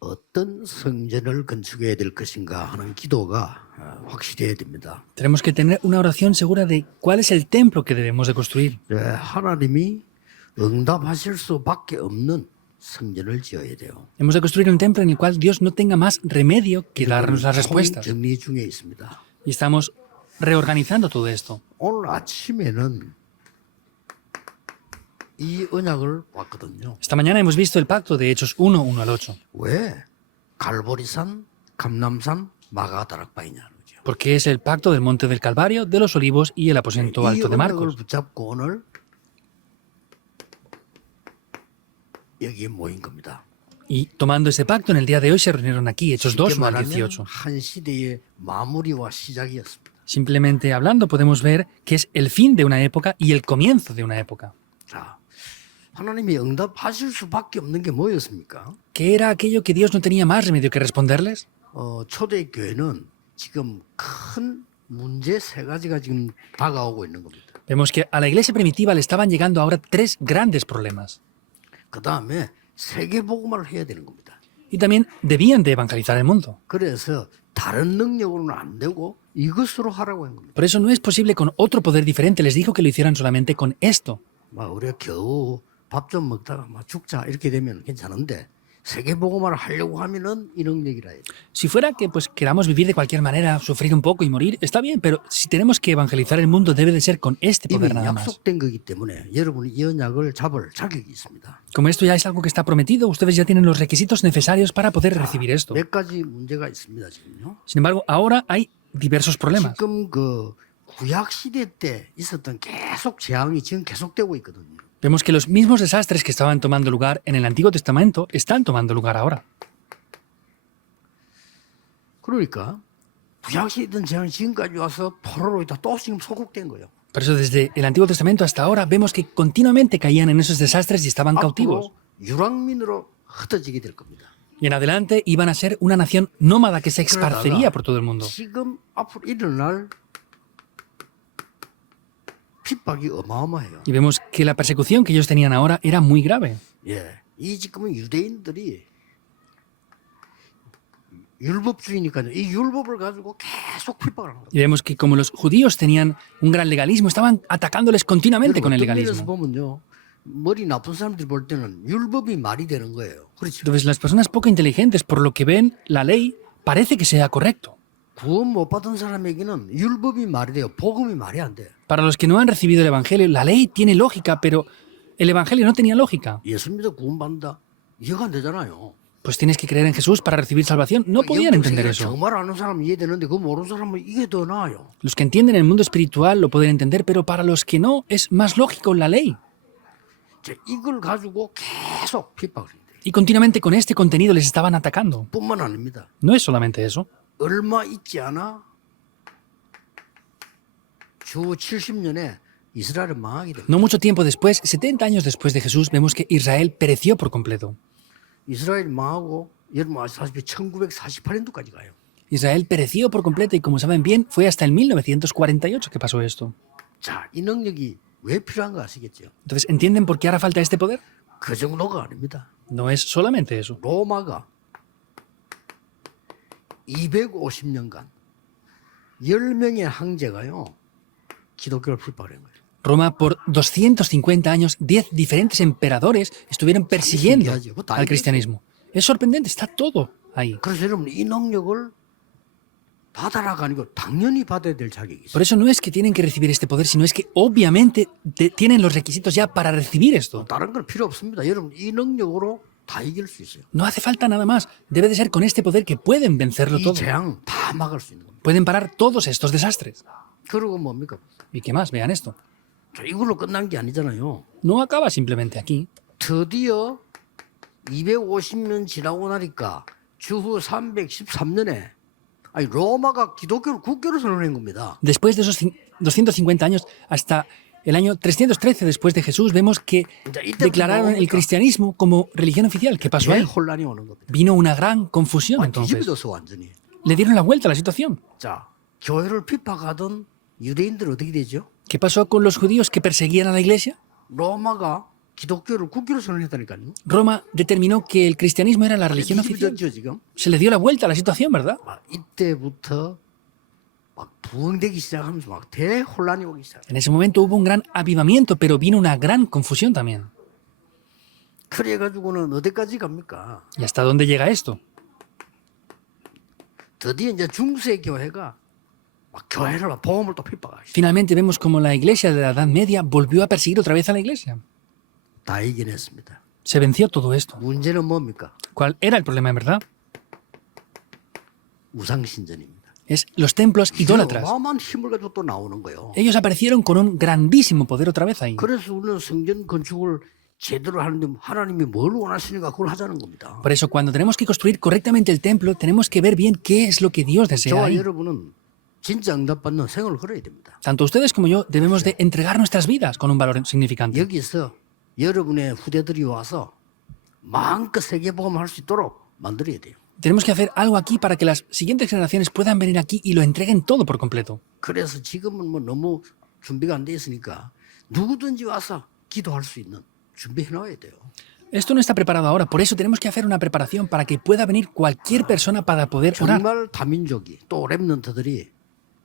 어떤 성전을 건축해야 될 것인가 하는 기도가 확실해야 됩니다. Tenemos que tener una oración segura de cuál es el templo que debemos de construir. 하나님이 응답하실 수밖에 없는 성전을 지어야 돼요. Hemos de construir un templo en el cual Dios no tenga más remedio que darnos las respuestas. 정리 중에 있습니다. Y estamos reorganizando todo esto. 오늘 아침에는 이 언약을 봤거든요. Esta mañana hemos visto el pacto de Hechos 1, 1 al 8. 왜 갈보리산, 감남산, 마가다락바이냐 그러죠. Porque es el pacto del monte del Calvario, de los Olivos y el aposento 이 alto de 언약을 Marcos. 붙잡고 오늘 여기에 모인 겁니다. Y tomando ese pacto, en el día de hoy se reunieron aquí, Hechos 2, 쉽게 1 al 말하면 18. 한 시대의 마무리와 시작이었습니다. Simplemente hablando podemos ver que es el fin de una época y el comienzo de una época. 자, 하나님이 응답하실 수밖에 없는 게 뭐였습니까? ¿Qué era aquello que Dios no tenía más remedio que responderles? 초대교회는 지금 큰 문제 세 가지가 지금 다가오고 있는 겁니다. Vemos que a la iglesia primitiva le estaban llegando ahora tres grandes problemas. 그 다음에 세계복음화를 해야 되는 겁니다. Y también debían de evangelizar el mundo. 그래서 다른 능력으로는 안 되고 이것으로 하라고 한 겁니다. Por eso no es posible con otro poder diferente. Les dijo que lo hicieran solamente con esto. 우리가 겨우 밥 좀 먹다가 죽자 이렇게 되면 괜찮은데 세계복음화를 하려고 하면은 이 능력이라 해요. Si fuera que pues queramos vivir de cualquier manera, sufrir un poco y morir, está bien, pero si tenemos que evangelizar el mundo debe de ser con este 이미 poder nada más. 약속된 거기 때문에 여러분이 이 언약을 잡을 자격이 있습니다. Como esto ya es algo que está prometido, ustedes ya tienen los requisitos necesarios para poder recibir esto. 몇 가지 문제가 있습니다 지금요. Sin embargo, ahora hay diversos problemas. 지금 그 구약 시대 때 있었던 계속 재앙이 지금 계속되고 있거든요. Vemos que los mismos desastres que estaban tomando lugar en el Antiguo Testamento están tomando lugar ahora. 그러니까 구약 시대 있던 재앙이 지금까지 와서 포로로 있다 또 지금 소국된 거예요. Por eso desde el Antiguo Testamento hasta ahora vemos que continuamente caían en esos desastres y estaban cautivos. 앞으로 유랑민으로 흩어지게 될 겁니다. Y en adelante iban a ser una nación nómada que se esparcería por todo el mundo. 지금 앞으로 일어날 핍박이 어마어마해요. Y vemos que la persecución que ellos tenían ahora era muy grave. 이 지금은 유대인들이 율법주의니까요. 이 율법을 가지고 계속 핍박을 하는 거예요. Y vemos que como los judíos tenían un gran legalismo, estaban atacándoles continuamente con el 어떤 면에서 legalismo. 보면요, 머리 나쁜 사람들이 볼 때는 율법이 말이 되는 거예요. 그렇죠. Entonces las personas poco inteligentes, por lo que ven la ley, parece que sea correcto. 구원 못 받은 사람에게는 율법이 말이 돼요. 복음이 말이 안 돼요. Para los que no han recibido el Evangelio, la ley tiene lógica, pero el Evangelio no tenía lógica. 예수 믿어 구원받는다. 이해가 안 되잖아요. Pues tienes que creer en Jesús para recibir salvación. No podían entender 영적세계를 eso. 정말 아는 사람은 이해되는데 그 모르는 사람은 이게 더 나아요. Los que entienden el mundo espiritual lo pueden entender, pero para los que no, es más lógico la ley. 이걸 가지고 계속 핍박을 해요. Y continuamente con este contenido les estaban atacando. 뿐만 아닙니다. No es solamente eso. 얼마 있지 않아 주 70년에 이스라엘은 망하게 됩니다. No mucho tiempo después, 70 años después de Jesús, vemos que Israel pereció por completo. 이스라엘 망하고 여러분 아시다시피 1948년도까지 가요. Israel pereció por completo y como saben bien, fue hasta el 1948 que pasó esto. 자, 이 능력이 왜 필요한 거 아시겠죠? Entonces, ¿entienden por qué hará falta este poder? 그 정도가 아닙니다. No es solamente eso. 로마가 250년간 10명의 황제가요 기독교를 불파한 거예요. Roma, por 250 años, 10 diferentes emperadores estuvieron persiguiendo al cristianismo. Es sorprendente, está todo ahí. 그래서 여러분 이 능력을 받아라가 아니고 당연히 받아야 될 자격이 있어요. Por eso no es que tienen que recibir este poder, sino es que obviamente tienen los requisitos ya para recibir esto. 다른 건 필요 없습니다. 여러분 이 능력으로 다 이길 수 있어요. No hace falta nada más. Debe de ser con este poder que pueden vencerlo 이 todo. 재앙 다 막을 수 있는 겁니다. Pueden parar todos estos desastres. 그리고 뭡니까? ¿Y qué más? Vean esto. 자, 이걸로 끝난 게 아니잖아요. No acaba simplemente aquí. 드디어 250년 지나고 나니까 주후 313년에 아니 로마가 기독교를 국교로 선언한 겁니다. Después de esos 250 años, hasta el año 313 después de Jesús, vemos que declararon el cristianismo como religión oficial. ¿Qué pasó ahí? 혼란이 오는 겁니다. Vino una gran confusión entonces. 뒤집어졌어 완전히. Le dieron la vuelta a la situación. 자, 교회를 핍박하던 유대인들 어떻게 되죠? ¿Qué pasó con los judíos que perseguían a la iglesia? 로마가 기독교를 국교로 선언했다니까요. Roma determinó que el cristianismo era la religión oficial. 뒤집어졌죠 지금. Se le dio la vuelta a la situación, ¿verdad? 막 이때부터 막 부흥되기 시작하면서 막 대혼란이 오기 시작. En ese momento hubo un gran avivamiento, pero vino una gran confusión también. 그래 가지고는 어디까지 갑니까? ¿Y hasta dónde llega esto? 드디어 이제 중세 교회가 막 교회를 막 복음을 또 핍박하시. Finalmente vemos como la iglesia de la Edad Media volvió a perseguir otra vez a la iglesia. 다 이겨냈습니다. Se venció todo esto. 문제는 뭡니까? ¿Cuál era el problema en verdad? 우상신전입니다. Es los templos idólatras. 어마어마한 힘을 가지고 또 나오는 거예요. Ellos aparecieron con un grandísimo poder otra vez ahí. 그래서 우리는 성전 건축을 제대로 하는데 하나님이 뭘 원하시니까 그걸 하자는 겁니다. Por eso, cuando tenemos que construir correctamente el templo, tenemos que ver bien qué es lo que Dios desea 저와 ahí. 여러분은 진짜 응답받는 생을 걸어야 됩니다. Tanto ustedes como yo debemos de entregar nuestras vidas con un valor significante. 여기서 여러분의 후대들이 와서 마음껏 세계복음을 할 수 있도록 만들어야 돼요. Tenemos que hacer algo aquí para que las siguientes generaciones puedan venir aquí y lo entreguen todo por completo. 그래서 지금은 뭐 너무 준비가 안 돼 있으니까 누구든지 와서 기도할 수 있는 준비해 놔야 돼요. Esto no está preparado ahora, por eso tenemos que hacer una preparación para que pueda venir cualquier persona para poder orar. 정말 다민족이 또 렘넌트들이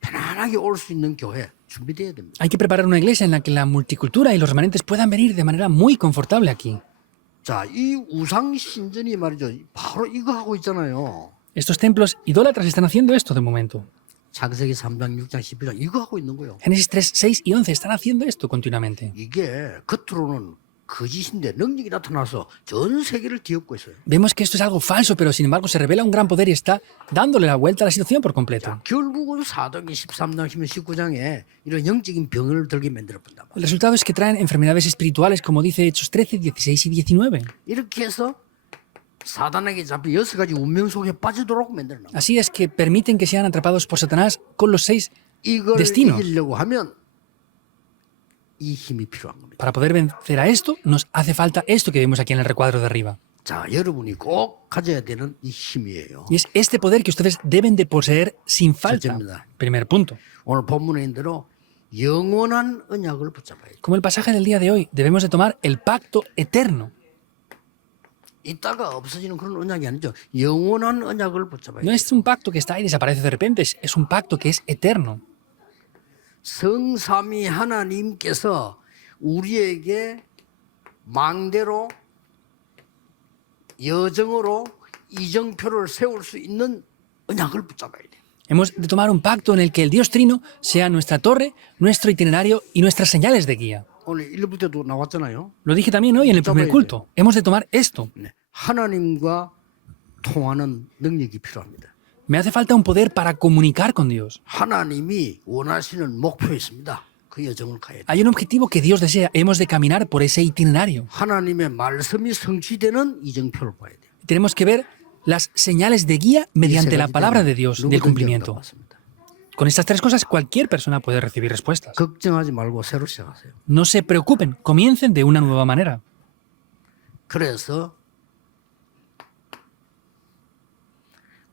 편안하게 올 수 있는 교회 준비돼야 됩니다. Hay que preparar una iglesia en la que la multicultura y los remanentes puedan venir de manera muy confortable aquí. 자, 이 우상 신전이 말이죠. 바로 이거 하고 있잖아요. Estos templos idólatras están haciendo esto de momento. 창세기 3장, 6장, 12장 이거 하고 있는 거예요. Génesis 3, 6 y 11 están haciendo esto continuamente. 이게 겉으로는 거짓인데 능력이 나타나서 전 세계를 뒤엎고 있어요. Vemos que esto es algo falso, pero sin embargo se revela un gran poder y está dándole la vuelta a la situación por completo. 결국은 사도기 13장, 19장에 이런 영적인 병을 들게 만들어본다. El resultado es que traen enfermedades espirituales, como dice Hechos 13, 16 y 19. 이렇게 해서 사단에게 잡혀 6가지 운명 속에 빠지도록 만들어놔. Así es que permiten que sean atrapados por Satanás con los 6 이걸 destinos. 이기려고 하면 이 힘이 필요한 겁니다. Para poder vencer a esto, nos hace falta esto que vemos aquí en el recuadro de arriba. 자, 여러분이 꼭 가져야 되는 이 힘이에요. Y es este poder que ustedes deben de poseer sin falta. 첫째입니다. Primer punto. 오늘 본문에 있는 대로 영원한 언약을 붙잡아야 돼. Como el pasaje del día de hoy, debemos de tomar el pacto eterno. 있다가 없어지는 그런 언약이 아니죠. 영원한 언약을 붙잡아야 No 돼. es un pacto que está y desaparece de repente, es un pacto que es eterno. 성삼위 하나님께서 우리에게 망대로 여정으로 이정표를 세울 수 있는 언약을 붙잡아야 돼. Hemos de tomar un pacto en el que el Dios Trino sea nuestra torre, nuestro itinerario y nuestras señales de guía. 오늘 1부 때도 나왔잖아요. Lo dije también hoy en el primer culto. Hemos de tomar esto. 네. 하나님과 통하는 능력이 필요합니다. Me hace falta un poder para comunicar con Dios. 하나님이 원하시는 목표 있습니다. 그 여정을 가야 돼. Hay un objetivo que Dios desea. Hemos de caminar por ese itinerario. 하나님의 말씀이 성취되는 이정표를 봐야 돼요. Tenemos que ver las señales de guía mediante la palabra de Dios del cumplimiento. Con estas tres cosas cualquier persona puede recibir respuestas. 걱정하지 말고 새로 시작하세요. No se preocupen, comiencen de una nueva manera. 그래서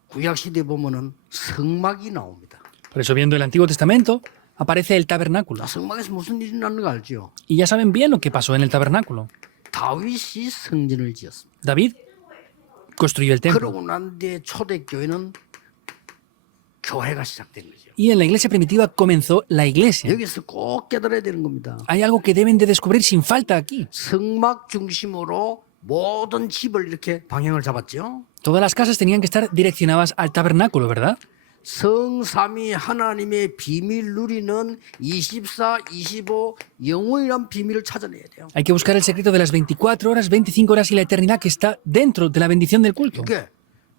구약 시대 보면은 성막이 나옵니다. Por eso viendo el Antiguo Testamento aparece el tabernáculo. 성막에서 무슨 일이 나는 거 알죠? Y ya saben bien lo que pasó en el tabernáculo. 다윗이 성전을 지었습니다. David construyó el templo. 그러고 난 뒤에 초대교회는 교회가 시작된 거죠. Y en la iglesia primitiva comenzó la iglesia. 여기서 꼭 깨달아야 되는 겁니다. Hay algo que deben de descubrir sin falta aquí. 성막 중심으로 모든 집을 이렇게 방향을 잡았죠. Todas las casas tenían que estar direccionadas al tabernáculo, ¿verdad? 성삼위 하나님의 비밀 누리는 24, 25 영원이란 비밀을 찾아내야 돼요. Hay que buscar el secreto de las 24 horas, 25 horas y la eternidad que está dentro de la bendición del culto. 이게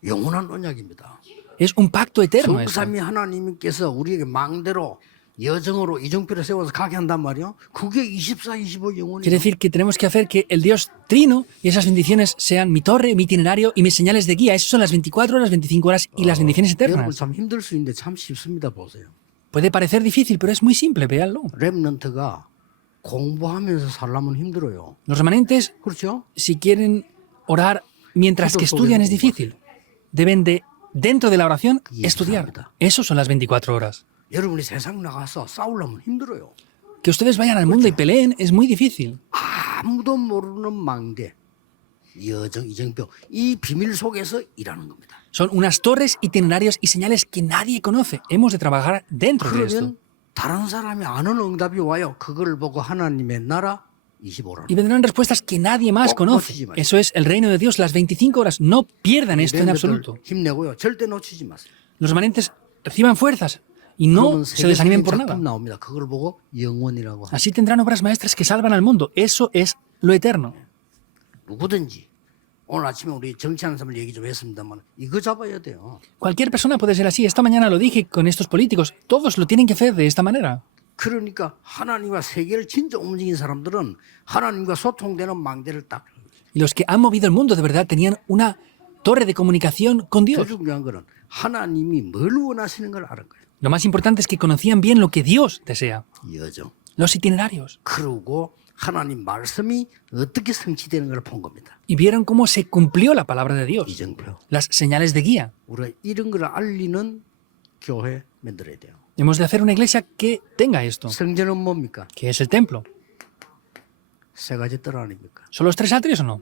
영원한 언약입니다. Es un pacto eterno. Eso. 성삼위 하나님께서 우리에게 망대로 여정으로 이정표를 세워서 가게 한단 말이요. 그게 24, 25 영원이에요. Quiere decir que tenemos que hacer que el Dios Trino y esas bendiciones sean mi torre, mi itinerario y mis señales de guía. Esas son las 24 horas, 25 horas y las bendiciones 여러분 eternas. 참 힘들 수 있는데 참 쉽습니다. 보세요. Puede parecer difícil, pero es muy simple, véanlo. 렘넌트가 공부하면서 살려면 힘들어요. Los remanentes, 그렇죠? si quieren orar mientras que estudian, es difícil. Deben de, dentro de la oración, estudiar. Eso son las 24 horas. 여러분이 세상 나가서 싸우려면 힘들어요. Que ustedes vayan al mundo y peleen es muy difícil. 아무도 모르는 망대, 여정, 이정표, 이 비밀 속에서 일하는 겁니다. Son unas torres, itinerarios y señales que nadie conoce. Hemos de trabajar dentro de esto. 그러면 다른 사람이 아는 응답이 와요. 그걸 보고 하나님의 나라 25라. Y vendrán respuestas que nadie más conoce. Eso es el reino de Dios, las 25 horas. No pierdan esto en absoluto. 힘내고요. 절대 놓치지 마세요. Los remanentes reciban fuerzas y no se desanimen por nada. 나옵니다. 그걸 보고 영원이라고 합니다. Así tendrán obras maestras que salvan al mundo. Eso es lo eterno. 누구든지 오늘 아침에 우리 정치하는 사람을 얘기 좀 했습니다만 이거 잡아야 돼요. Cualquier persona puede ser así. Esta mañana lo dije con estos políticos. Todos lo tienen que hacer de esta manera. 그러니까 하나님과 세계를 진짜 움직인 사람들은 하나님과 소통되는 망대를 딱. Y los que han movido el mundo de verdad tenían una torre de comunicación con 더 Dios. 중요한 거는 하나님이 뭘 원하시는 걸 아는 거예요. Lo más importante es que conocían bien lo que Dios desea. 여정. Los itinerarios. 그러고 하나님 말씀이 어떻게 성취되는 걸 본 겁니다. Y vieron cómo se cumplió la palabra de Dios. 이정표. Las señales de guía. 우리가 이런 걸 알리는 교회 만들어야 돼요. Hemos de hacer una iglesia que tenga esto. 성전은 뭡니까? Que es el templo. 세 가지 뜰 아닙니까? ¿Son los 3 atrios o no?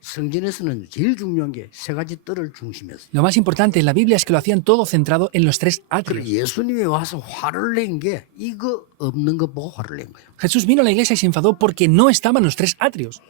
성전에서는 제일 중요한 게 세 가지 뜰을 중심에서. Lo más importante en la Biblia es que lo hacían todo centrado en los 3 그리고 atrios. 예수님이 와서 화를 낸 게 이거 없는 거 보고 화를 낸 거예요. Jesús vino a la iglesia y se enfadó porque no estaban los 3 atrios.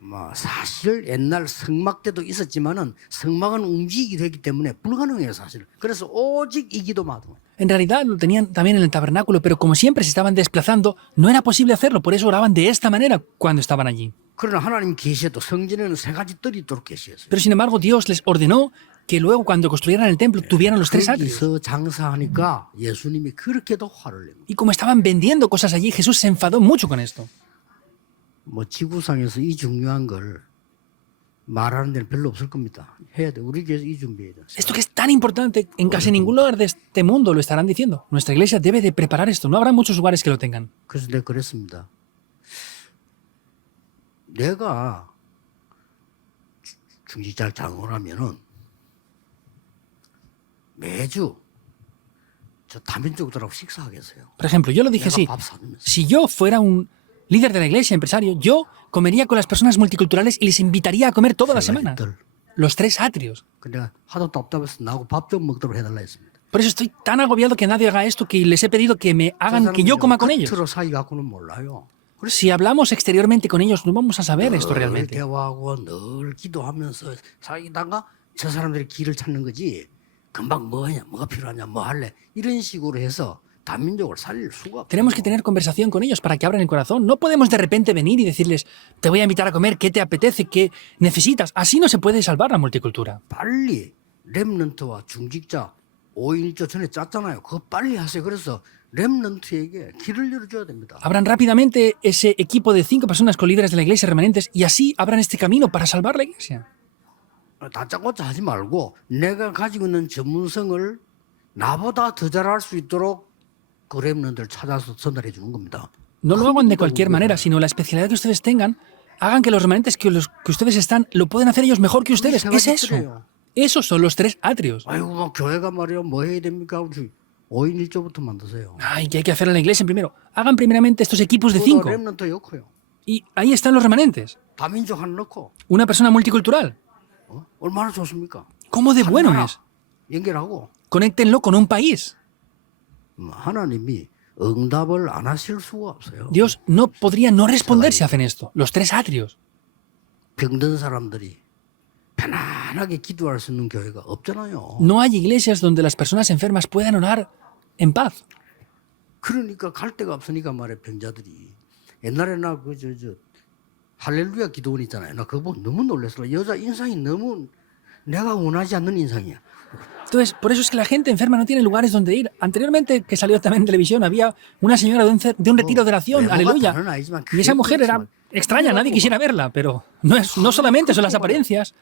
뭐 사실 옛날 성막 때도 있었지만은 성막은 움직이게 되기 때문에 불가능해요 사실. 그래서 오직 이 기도만 하던 거예요. En realidad lo tenían también en el tabernáculo, pero como siempre se estaban desplazando, no era posible hacerlo. Por eso oraban de esta manera cuando estaban allí. 그러나 하나님 계시에도 성전에는 세 가지 뜰이 있도록 계시했어요. Pero sin embargo, Dios les ordenó que luego cuando construyeran el templo tuvieran los 3 atrios. 거기서 장사하니까 예수님이 그렇게도 화를 냅니다. Y como estaban vendiendo cosas allí, Jesús se enfadó mucho con esto. 뭐 지구상에서 이 중요한 걸 말하는 데는 별로 없을 겁니다. 해야 돼. 우리 교회에서 이 준비해야 돼. Esto que es tan importante, en casi ningún lugar de este mundo lo estarán diciendo. Nuestra iglesia debe de preparar esto. No habrá muchos lugares que lo tengan. 그래서 내가 그랬습니다. 내가 중직자 장로라면은 매주 저 다민족들하고 식사하겠어요. Por ejemplo, yo lo dije así. 내가 밥 사주면서. Si yo fuera un líder de la iglesia, empresario, yo comería con las personas multiculturales y les invitaría a comer toda la semana. Los 3 atrios. 내가 하도 답답해서 나하고 밥 좀 먹도록 해달라 했습니다. Por eso estoy tan agobiado que nadie haga esto, que les he pedido que me hagan que yo coma con ellos. 겉으로 사이 갖고는 몰라요. Si hablamos exteriormente con ellos, no vamos a saber esto 늘 realmente. 대화하고 늘 기도하면서 사이다가 저 사람들이 길을 찾는 거지. 금방 뭐하냐, 뭐가 필요하냐, 뭐 할래 이런 식으로 해서 다민족을 살릴 수가 없어요. Tenemos que tener conversación con ellos para que abran el corazón. No podemos de repente venir y decirles, te voy a invitar a comer, ¿qué te apetece? ¿Qué necesitas? Así no se puede salvar la multicultura. 빨리 렘넌트와 중직자 5.1조 전에 짰잖아요. 그거 빨리 하세요. 그래서 렘넌트에게 길을 열어줘야 됩니다. Abran rápidamente ese equipo de 5 personas con líderes de la iglesia remanentes y así abran este camino para salvar la iglesia. 다짜고짜 하지 말고 내가 가지고 있는 전문성을 나보다 더 잘할 수 있도록 그 렘넌트를 찾아서 전달해 주는 겁니다. No lo hagan de cualquier manera, sino la especialidad que ustedes tengan, hagan que los remanentes que ustedes están lo pueden hacer ellos mejor que ustedes. Es eso. Esos son los 3 atrios. 아이고 막 교회가 말이야 뭐 해야 됩니까? 5인 1조부터 만드세요. Ay, ¿qué hay que hacer en la iglesia primero? Hagan primeramente estos equipos de 5. 렘넌트 넣고요. Y ahí están los remanentes. 다민족 하나 넣고 Una persona multicultural. 얼마나 좋습니까? ¿Cómo de bueno es? 연결하고 Conéctenlo con un país. 하나님이 응답을 안 하실 수가 없어요. Dios no podría no responder si hacen esto. Los 3 atrios. 병든 사람들이 편안하게 기도할 수 있는 교회가 없잖아요. No hay iglesias donde las personas enfermas puedan orar en paz. 그러니까 갈 데가 없으니까 말해 병자들이. 옛날에 나 할렐루야 기도원 있잖아요. 나 그거 보고 너무 놀랐어. 여자 인상이 너무 내가 원하지 않는 인상이야. Entonces, por eso es que la gente enferma no tiene lugares donde ir. Anteriormente, que salió también en televisión, había una señora de un retiro de oración, aleluya. Y esa mujer era extraña, nadie quisiera verla, pero no solamente son las apariencias,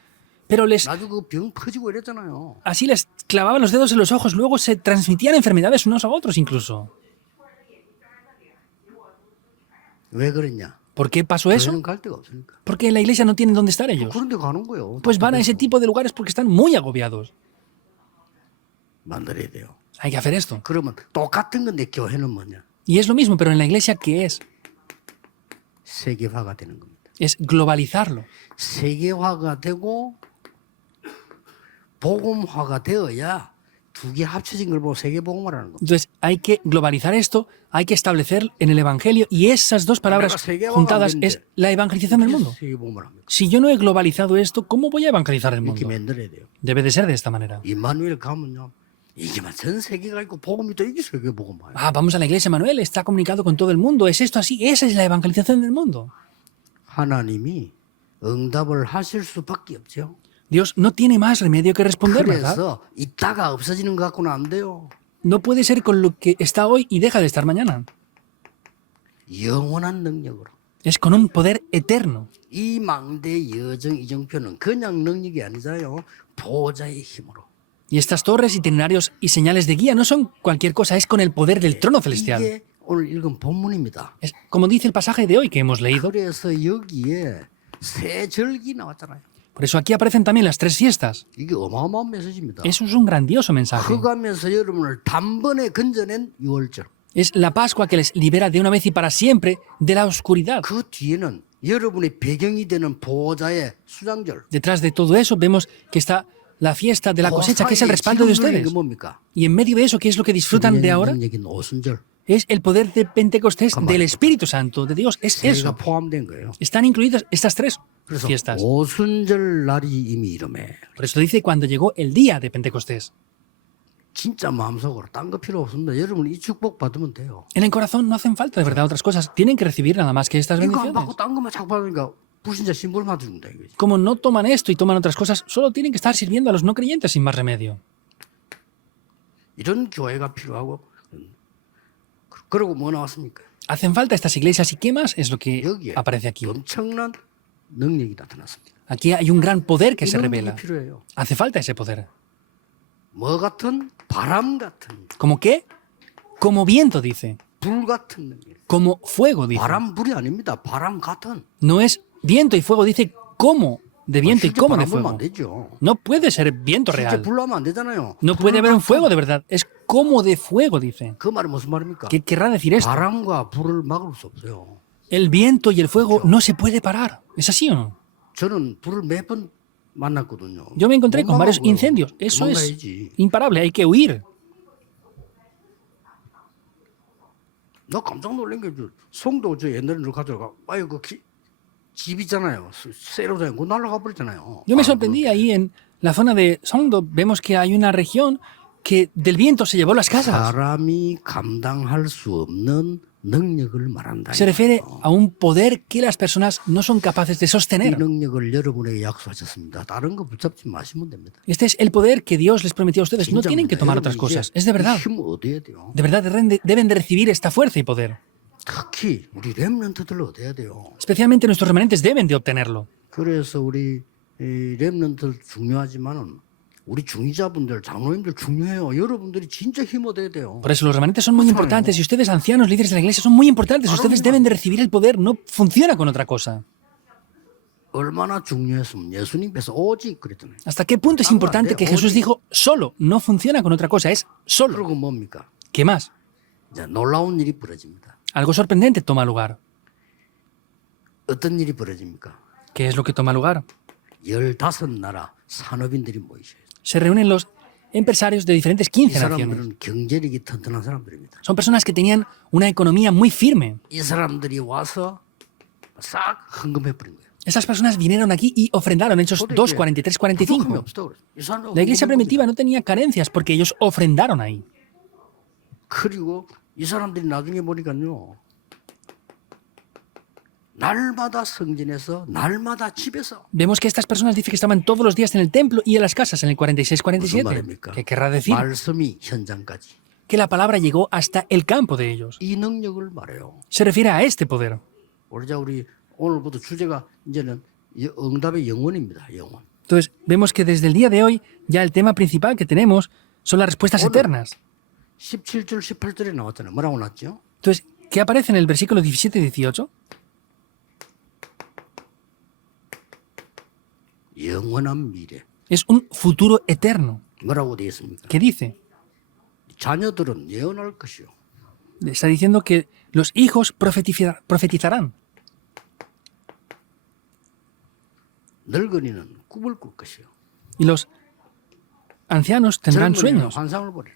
pero 나도 그 병 퍼지고 이랬잖아요. así les clavaban los dedos en los ojos, luego se transmitían enfermedades unos a otros incluso. 왜 그랬냐? ¿Por qué pasó eso? 교회는 갈 데가 없으니까. Porque en la iglesia no tienen dónde estar ellos. 그런 데 가는 거예요. Pues van a ese tipo de lugares porque están muy agobiados. 만들어야 돼요. Hay que hacer esto. 그러면 똑같은 건데 교회는 뭐냐? Y es lo mismo, pero en la iglesia, ¿qué es? 세계화가 되는 겁니다. Es globalizarlo. 세계화가 되고 복음화가 되어야 두 개 합쳐진 걸 보고 세계복음화라는 겁니다. Entonces hay que globalizar esto, hay que establecer en el Evangelio, y esas dos palabras juntadas es la evangelización del mundo. 세계복음화랍니다. Si yo no he globalizado esto, ¿cómo voy a evangelizar el 이렇게 mundo? 만들어야 돼요. Debe de ser de esta manera. 임마누엘 가면요. 이게만 전 세계가 있고 복음이 또 이게 세계복음화예요. Ah, vamos a la iglesia, Manuel, está comunicado con todo el mundo. ¿Es esto así? Esa es la evangelización del mundo. 하나님이 응답을 하실 수밖에 없죠. Dios no tiene más remedio que responder, ¿verdad? 그래서 있다가 없어지는 것 갖고는 안 돼요. No puede ser con lo que está hoy y deja de estar mañana. 영원한 능력으로. Es con un poder eterno. 이 망대 여정 이정표는 그냥 능력이 아니잖아요. 보호자의 힘으로. Y estas torres, itinerarios y señales de guía no son cualquier cosa, es con el poder del trono celestial. 이게 오늘 읽은 본문입니다. Es como dice el pasaje de hoy que hemos leído. 그래서 여기에 세 절기 나왔잖아요. Por eso aquí aparecen también las tres fiestas. 이게 어마어마한 메시지입니다. Eso es un grandioso mensaje. 흑암에서 여러분을 단번에 건져낸 6월절. Es la Pascua que les libera de una vez y para siempre de la oscuridad. 그 뒤에는 여러분의 배경이 되는 보호자의 수장절. Detrás de todo eso vemos que está la fiesta de la cosecha, que es el respaldo de ustedes. 게 뭡니까? Y en medio de eso, ¿qué es lo que disfrutan de ahora? 능력인 오순절. Es el poder de Pentecostés del Espíritu Santo de Dios. Es 세가 eso. 포함된 거예요. Están incluidas estas tres 그래서 fiestas. 오순절 날이 이미 이름에 Por eso dice cuando llegó el día de Pentecostés. 진짜 마음속으로 딴 거 필요 없습니다. 여러분 이 축복 받으면 돼요. En el corazón no hacen falta de verdad otras cosas. Tienen que recibir nada más que estas 이거 안 bendiciones. 받고 딴 것만 자꾸 받으니까 불신자 신분 맞준다 이거지. Como no toman esto y toman otras cosas, solo tienen que estar sirviendo a los no creyentes sin más remedio. 이런 교회가 필요하고 그러고 뭐 나왔습니까? Hacen falta estas iglesias. ¿Y qué más es lo que 여기에 aparece aquí? 엄청난 능력이 나타났습니다. Aquí hay un gran poder que 이 se 능력이 revela. 필요해요. Hace falta ese poder. 뭐 같은 바람 같은 ¿Como qué? Como viento, dice. 불 같은 능력. Como fuego, dice. 바람 불이 아닙니다. 바람 같은. No es viento y fuego, dice como de viento y 실제 como de 바람 불면 안 fuego. 되죠. No puede ser viento 실제 real. 불나면 안 되잖아요. No puede haber un fuego de verdad. Es como de fuego, dice. 그 말이 무슨 말입니까? ¿Qué querrá decir esto? 바람과 불을 막을 수 없어요. El viento y el fuego no se puede parar. ¿Es así o no? 저는 불을 몇 번 만났거든요. Yo me encontré 못 con varios 막아요. incendios. Eso es 도망가야지. imparable. Hay que huir. 나 깜짝 놀란 게 송도 저 옛날에 늘 가져가. 아유 집 있잖아요. 세로장에 그거 날아가 버렸잖아요. Yo me sorprendí ahí en la zona de Songdo. Vemos que hay una región que del viento se llevó las casas. 사람이 감당할 수 없는 능력을 말한다. Se refiere a un poder que las personas no son capaces de 이 sostener. 능력을 여러분에게 약속하셨습니다. 다른 거 붙잡지 마시면 됩니다. Este es el poder que Dios les prometió a ustedes. No 진짜입니다. tienen que tomar 여러분 otras 이제 cosas. Es de verdad. 이 힘을 얻어야 돼요. De verdad deben de recibir esta fuerza y poder. 특히 우리 렘넌트들 얻어야 돼요. Especialmente nuestros remanentes deben de obtenerlo. 그래서 우리 이 렘넌트들 중요하지만은 우리 중위자분들, 장로님들 중요해요. 여러분들이 진짜 힘 얻어야 돼요. Por eso los remanentes son muy importantes y ustedes, ancianos, líderes de la iglesia, son muy importantes. Ustedes deben de recibir el poder. No funciona con otra cosa. 얼마나 중요했으면 예수님께서 오직 그랬잖아요. ¿Hasta qué punto es importante que Jesús dijo solo? No funciona con otra cosa, es solo. 그리고 뭡니까? ¿Qué más? 이제 놀라운 일이 벌어집니다. Algo sorprendente toma lugar. 어떤 일이 벌어집니까? ¿Qué es lo que toma lugar? 15나라 산업인들이 모이셔요. Se reúnen los empresarios de diferentes 이 15 naciones. 사람들은 경제력이 튼튼한 사람들입니다. Son personas que tenían una economía muy firme. 이 사람들이 와서 싹 헌금해 버린 거예요. Esas personas vinieron aquí y ofrendaron, Hechos 2, 43, 부족함이 45. 없다고 그래요. 이 사람들 La iglesia 헌금해 primitiva 버린 no tenía carencias porque ellos ofrendaron ahí. 거예요. 그리고 이 사람들이 나중에 보니까요. 날마다 성전에서 날마다 집에서 Vemos que estas personas dicen que estaban todos los días en el templo y en las casas en el 46, 무슨 47. 말입니까? ¿Qué querrá decir? 말씀이 현장까지 Que la palabra llegó hasta el campo de ellos. 이 능력을 말해요. Se refiere a este poder. 우리 오늘부터 주제가 이제는 응답의 영혼입니다. 영혼. Entonces, vemos que desde el día de hoy ya el tema principal que tenemos son las respuestas Hola. eternas. 17절 18절에 나왔잖아요. 뭐라고 나왔죠? Entonces, ¿qué aparece en el versículo 17 y 18? 영원한 미래. Es un futuro eterno. 뭐라고 되어 있습니까? ¿Qué dice? 자녀들은 예언할 것이요. Está diciendo que los hijos profetizarán. 늙은이는 꿈을 꿀 것이요. Y los ancianos tendrán 젊은이는 sueños. 환상을 보리라.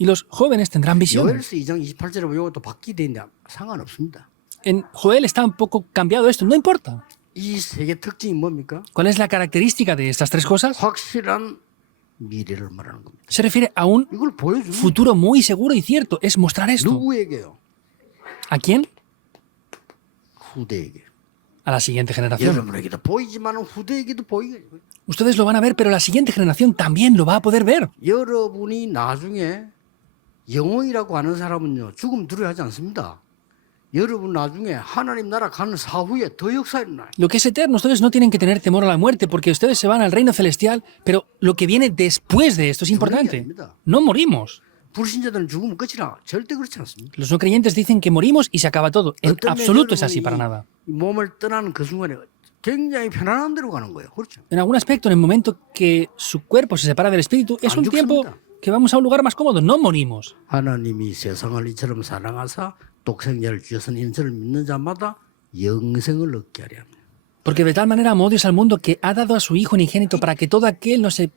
Y los jóvenes tendrán visiones. 요엘서 2장 28절에 보면 이것도 바뀌게 있는데 상관없습니다. En Joel está un poco cambiado esto, no importa. 이 세 개 특징이 뭡니까? ¿Cuál es la característica de estas tres cosas? 확실한 미래를 말하는 겁니다. Se refiere a un 이걸 보여주는 futuro muy seguro y cierto. Es mostrar esto. 누구에게요? ¿A quién? 후대에게. A la siguiente generación. 여러분에게도 보이지만 후대에게도 보이게. Ustedes lo van a ver, pero la siguiente generación también lo va a poder ver. 여러분이 나중에 영혼이라고 하는 사람은요 죽음 두려워하지 않습니다. 여러분 나중에 하나님 나라 가는 사후에 더 역사 일어나요. Lo que es eterno, ustedes no tienen que tener temor a la muerte porque ustedes se van al reino celestial, pero lo que viene después de esto es importante. No morimos. 불신자들은 죽으면 끝이라 절대 그렇지 않습니다. Los no creyentes dicen que morimos y se acaba todo. En 어떤 absoluto es así 여러분이 para nada. 이 몸을 떠나는 그 순간에 굉장히 편안한 데로 가는 거예요. 그렇죠? En algún aspecto, en el momento que su cuerpo se separa del espíritu, es un tiempo que vamos a un lugar más cómodo. No morimos. 하나님이 세상을 이처럼 사랑하사 독생자를 주셔서 인생을 믿는 자마다 영생을 얻게 하려 합니다. Porque de tal manera amó Dios al mundo que ha dado a su Hijo unigénito para que todo aquel no se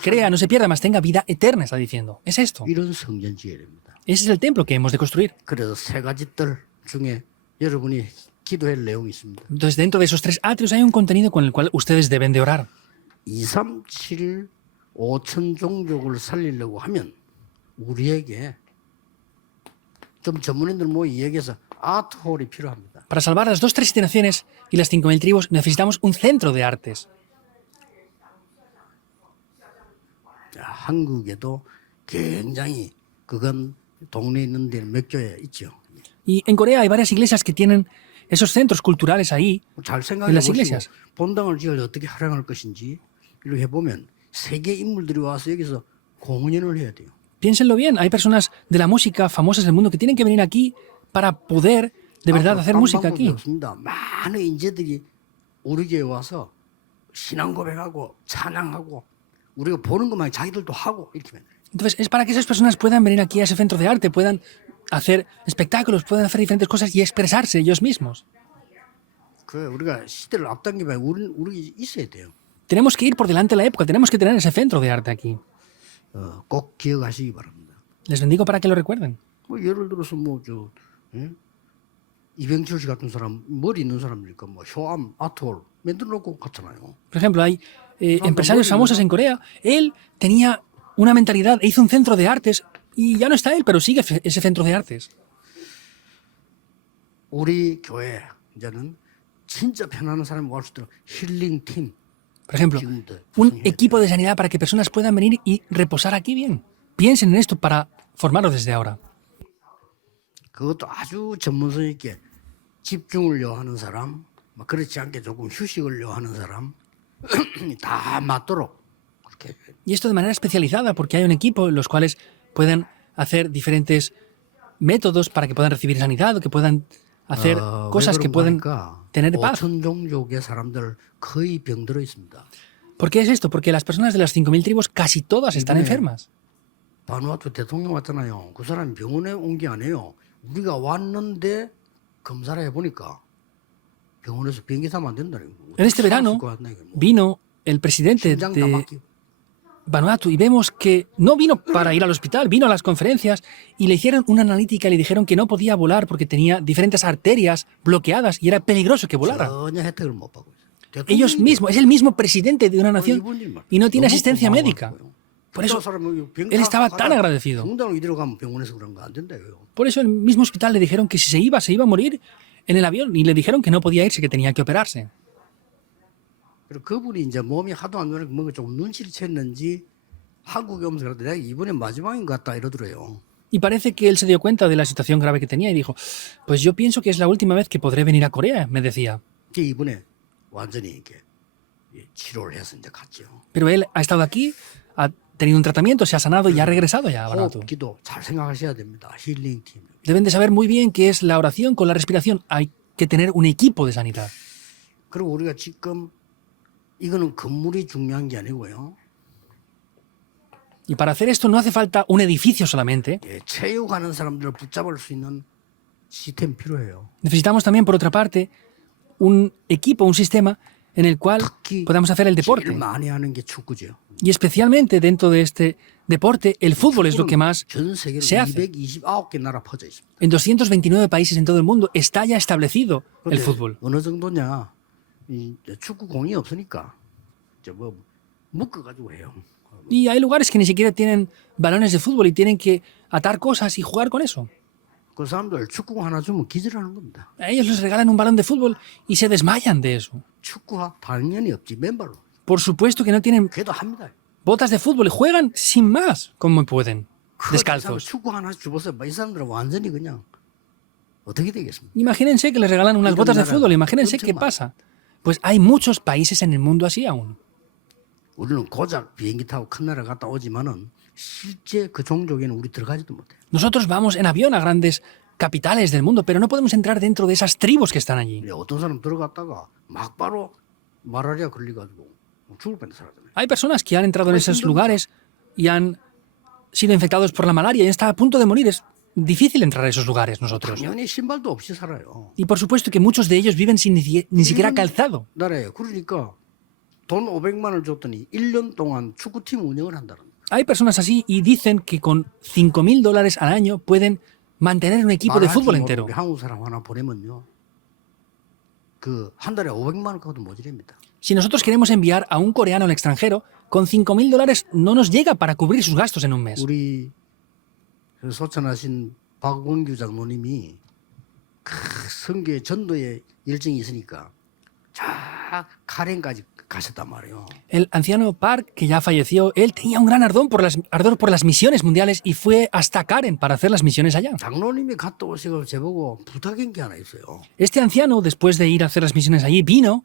crea, no se pierda, más tenga vida eterna, está diciendo. Es esto. 이런 성전 지어야 됩니다. Ese es el templo que hemos de construir. 그래서 세 가지 뜰 중에 여러분이 기도할 내용이 있습니다. Entonces, dentro de esos tres atrios hay un contenido con el cual ustedes deben de orar. 237 5천 종족을 살리려고 하면 우리에게 좀 전문인들 모이 얘기해서 아트홀이 필요합니다. Para salvar las 237 naciones y las 5.000 tribus necesitamos un centro de artes. 자, 한국에도 굉장히 그건 동네에 있는 데 몇 교회 있죠. Y en Corea hay varias iglesias que tienen esos centros culturales ahí. 잘 En 생각해 las 보시고 iglesias. 본당을 지을 어떻게 활용할 것인지 이렇게 해보면 세계 인물들이 와서 여기서 공연을 해야 돼요. Piénsenlo bien, hay personas de la música famosas del mundo que tienen que venir aquí para poder de verdad hacer música aquí. 없습니다. 많은 인재들이 우리 교회 와서 신앙 고백하고 찬양하고 우리가 보는 것만 자기들도 하고 이렇게 만들어요. Entonces, es para que esas personas puedan venir aquí a ese centro de arte, puedan hacer espectáculos, puedan hacer diferentes cosas y expresarse ellos mismos. 그 우리가 시대를 앞당기면 우리 있어야 돼요. Tenemos que ir por delante de la época, tenemos que tener ese centro de arte aquí. 꼭 기억하시기 바랍니다. Les bendigo para que lo recuerden. 뭐 예를 들어서 뭐저 이병철 씨 같은 사람 머리 있는 사람이니까 뭐 효암 아트홀 만들어 놓고 갔잖아요. Por ejemplo, hay empresarios famosos en Corea. Él tenía una mentalidad e hizo un centro de artes y ya no está él, pero sigue ese centro de artes. 우리 교회 이제는 진짜 편안한 사람이 올 수 있도록 힐링 팀. Por ejemplo, un equipo de sanidad para que personas puedan venir y reposar aquí bien. Piensen en esto para formarlo desde ahora. 그것도 아주 전문성 있게 집중을 요하는 사람, 그렇지 않게 조금 휴식을 요하는 사람 다 맞도록 그렇게. Y esto de manera especializada, porque hay un equipo en los cuales puedan hacer diferentes métodos para que puedan recibir sanidad o que puedan hacer cosas que puedan tener paz. 5천 종족의 사람들 거의 병들어 있습니다. ¿Por qué es esto? Porque las personas de las 5.000 tribus casi todas están enfermas. 바누아투 대통령 왔잖아요. 그 사람이 병원에 온 게 아니에요. 우리가 왔는데 검사를 해보니까 병원에서 비행기 타면 안 된다는 거예요. En este verano vino el presidente de Vanuatu y vemos que no vino para ir al hospital, vino a las conferencias y le hicieron una analítica y le dijeron que no podía volar porque tenía diferentes arterias bloqueadas y era peligroso que volara. 전혀 혜택을 못 받고 있어요. Ellos mismos, es el mismo presidente de una nación y no tiene asistencia médica. Por eso, él estaba tan agradecido. Por eso el mismo hospital le dijeron que si se iba a morir en el avión y le dijeron que no podía irse, que tenía que operarse. 그분이 이제 몸이 하도 안 좋으니까 뭔가 좀 눈치를 챘는지 한국에 오면서 그러더니 내가 이번에 마지막인 것 같다 이러더래요. Y parece que él se dio cuenta de la situación grave que tenía y dijo, pues yo pienso que es la última vez que podré venir a Corea, me decía. 이번에 완전히 이렇게 치료를 해서 이제 갔죠. Pero él ha estado aquí, ha tenido un tratamiento, se ha sanado y ha regresado ya a Vanuatu. 기도 잘 생각하셔야 됩니다. 힐링 팀. Deben de saber muy bien qué es la oración con la respiración. Hay que tener un equipo de sanidad. 그리고 우리가 지금 이거는 건물이 중요한 게 아니고요. Y para hacer esto no hace falta un edificio solamente. 체육하는 사람들을 붙잡을 수 있는 시스템 필요해요. Necesitamos también, por otra parte, un equipo, un sistema en el cual 특히 podamos hacer el 제일 deporte. 많이 하는 게 축구죠. Y especialmente dentro de este deporte, el fútbol es lo que más 전 세계로 se hace. 229개 나라 퍼져 있습니다. En 229 países en todo el mundo está ya establecido el 근데 fútbol. 어느 정도냐? 이 축구공이 없으니까 이제 뭐 묶어 가지고 해요. Y hay lugares que ni siquiera tienen balones de fútbol y tienen que atar cosas y jugar con eso. 그 사람들 축구공 하나 주면 기절하는 겁니다. A ellos les regalan un balón de fútbol y se desmayan de eso. 축구화 당연히 없지 맨발로. Por supuesto que no tienen 그래도 합니다. botas de fútbol y juegan sin más, como pueden, 그 descalzos. 축구 하나 주보세요. 이 사람들은 완전히 그냥 어떻게 되겠습니까? Imagínense que les regalan unas botas de fútbol, imagínense qué Última. pasa. Pues hay muchos países en el mundo así aún. 우리는 고작 비행기 타고 큰 나라 갔다 오지만은 실제 그 종족에는 우리 들어가지도 못해요. Nosotros vamos en avión a grandes capitales del mundo, pero no podemos entrar dentro de esas tribus que están allí. 근데 어떤 사람 들어갔다가 막바로 말라리아 걸려가지고 죽을 뻔한 사람이잖아요. Hay personas que han entrado en esos lugares y han sido infectados por la malaria y están a punto de morir. Es difícil entrar a esos lugares nosotros. 당연히 신발도 없이 살아요. Y por supuesto que muchos de ellos viven sin ni siquiera calzado. 나라에 그러니까 돈 500만 원을 줬더니 1년 동안 축구팀 운영을 한다는 거예요. Hay personas así y dicen que con $5,000 al año pueden mantener un equipo de fútbol entero. 우리 한국 사람 하나 보내면요. 그 한 달에 500만 원 가도 모자랍니다. Si nosotros queremos enviar a un coreano al extranjero, con $5,000 no nos llega para cubrir sus gastos en un mes. 우리 그 소천하신 박원규 장로님이 그 선교의 전도에 열정이 있으니까 자 카렌까지 가셨단 말이에요. El anciano Park, que ya falleció, él tenía un gran ardor por las misiones mundiales y fue hasta Karen para hacer las misiones allá. 장로님이 갔다 오시고 제보고 부탁인 게 하나 있어요. Este anciano, después de ir a hacer las misiones allí, vino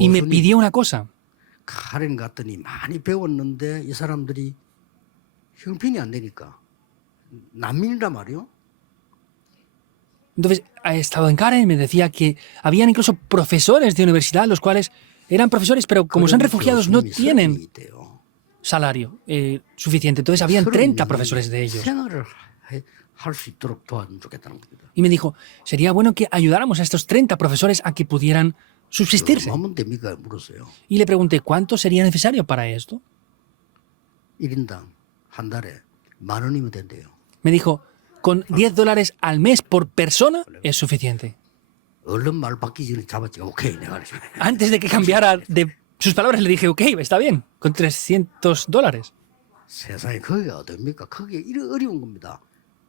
y me 교수님 pidió una cosa. 카렌 갔더니 많이 배웠는데 이 사람들이 형편이 안 되니까 난민이란 말이요. Entonces, ha estado en Karen y me decía que habían incluso profesores de universidad, los cuales eran profesores, pero como son refugiados no tienen salario suficiente. Entonces, habían 30 profesores de ellos. 생활을 할 수 있도록 도와주면 좋겠다는 겁니다. Y me dijo, sería bueno que ayudáramos a estos 30 profesores a que pudieran subsistirse. 얼마면 됩니까? 물었어요. Y le pregunté, ¿cuánto sería necesario para esto? 1인당 한 달에 10,000원이면 된대요. Me dijo, con $10 al mes por persona es suficiente. 얼른 말 바뀌기 전에 잡았지. 오케이 내가 그랬어요. Antes de que cambiara de sus palabras, le dije, ok, está bien, con $300. 세상에 거기가 어딥니까? 거기가 이런 어려운 겁니다.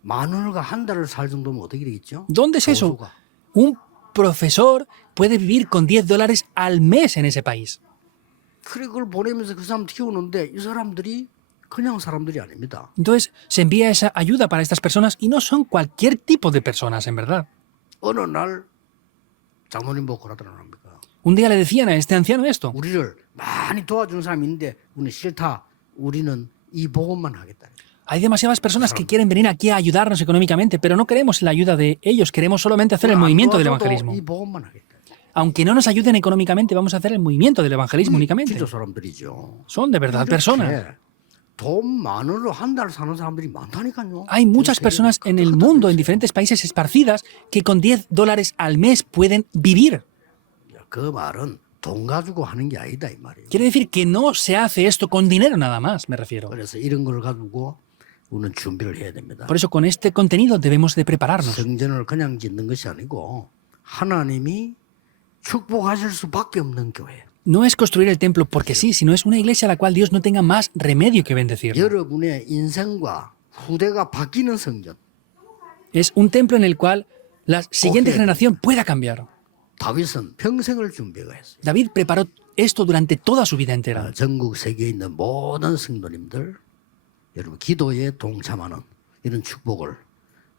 10,000원과 한 달을 살 정도면 어떻게 되겠죠? ¿Dónde es eso? 교수가. Un profesor puede vivir con $10 al mes en ese país. 그래 그걸 보내면서 그 사람 키우는데 이 사람들이 그냥 사람들이 아닙니다. Entonces se envía esa ayuda para estas personas y no son cualquier tipo de personas, en verdad. 어느 날 장로님 보고 그러더랍니까? Un día le decían a este anciano esto. 우리를 많이 도와주는 사람이 있는데 우리는 싫다. 우리는 이 복음만 하겠다. Hay demasiadas personas que quieren venir aquí a ayudarnos económicamente, pero no queremos la ayuda de ellos, queremos solamente hacer el movimiento del evangelismo. 이 복음만 하겠다. Aunque no nos ayuden económicamente, vamos a hacer el movimiento del evangelismo únicamente. 진짜 사람들이죠. Son de verdad personas. 이렇게 돈 많으로 한 달 사는 사람들이 많다니까요. Hay muchas personas en el mundo, en diferentes países esparcidas, que con $10 al mes pueden vivir. 그 말은 돈 가지고 하는 게 아니다 이 말이에요. Quiere decir que no se hace esto con dinero nada más, me refiero. 그래서 이런 걸 가지고 우리는 준비를 해야 됩니다. Por eso con este contenido debemos de prepararnos. 성전을 그냥 짓는 것이 아니고 하나님이 축복하실 수밖에 없는 교회. No es construir el templo porque sí, sino es una iglesia a la cual Dios no tenga más remedio que bendecir. 여러분의 인생과 후대가 바뀌는 성전. Es un templo en el cual la siguiente generación pueda cambiar. 다윗은 평생을 준비가 했어요. David preparó esto durante toda su vida entera. 전국 세계에 있는 모든 성도님들 여러분 기도에 동참하는 이런 축복을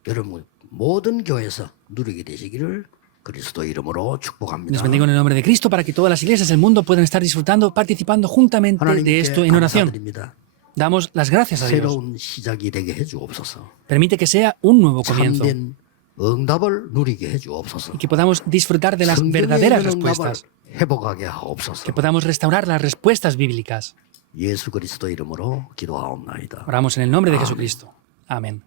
여러분 모든 교회에서 누리게 되시기를 그리스도 이름으로 축복합니다. Les bendigo en el nombre de Cristo para que todas las iglesias del mundo puedan estar disfrutando, participando juntamente de esto en oración. 감사드립니다. Damos las gracias a Dios. 새로운 시작이 되게 해주옵소서. Permite que sea un nuevo comienzo 참된 응답을 누리게 해주옵소서. y que podamos disfrutar de las 성경에 verdaderas 있는 응답을 respuestas, 회복하게 하옵소서. que podamos restaurar las respuestas bíblicas. 예수 그리스도 이름으로 기도하옵나이다. Oramos en el nombre de Jesucristo. Amén.